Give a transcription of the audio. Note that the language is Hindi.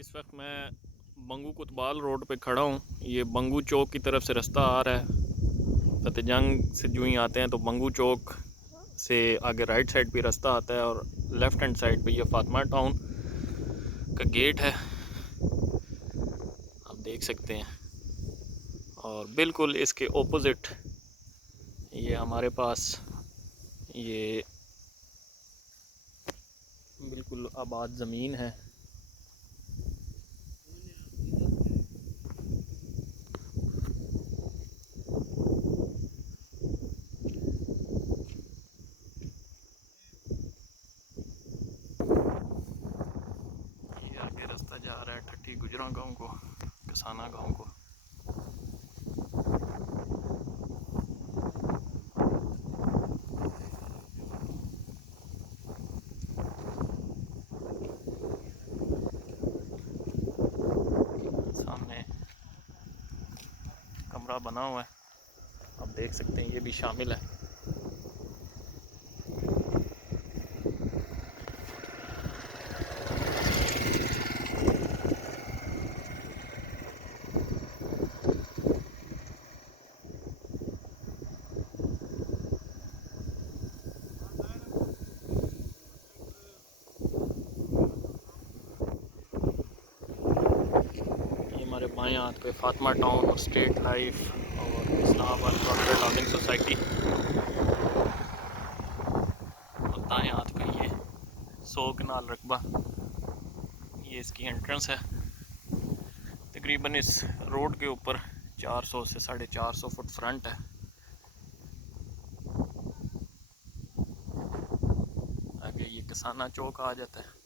इस वक्त मैं बंगू कुतबाल रोड पे खड़ा हूँ। ये बंगू चौक की तरफ से रास्ता आ रहा है। फतेह जंग से जो ही आते हैं तो बंगू चौक से आगे राइट साइड पे रास्ता आता है और लेफ़्ट हैंड साइड पे ये फातिमा टाउन का गेट है, आप देख सकते हैं। और बिल्कुल इसके ऑपोजिट ये हमारे पास ये बिल्कुल आबाद ज़मीन है। ये आगे रास्ता जा रहा है ठट्ठी गुजरा गांव को, कसाना गांव को। सामने कमरा बना हुआ है, आप देख सकते हैं, ये भी शामिल है। हमारे बाएं हाथ पे फातिमा टाउन और स्टेट लाइफ और इस्लामाबाद कॉर्पोरेट हाउसिंग सोसाइटी, और दाएं हाथ पे ये 100 कनाल रकबा, ये इसकी एंट्रेंस है। तकरीबन इस रोड के ऊपर 400 से 450 फुट फ्रंट है। आगे ये कसाना चौक आ जाता है।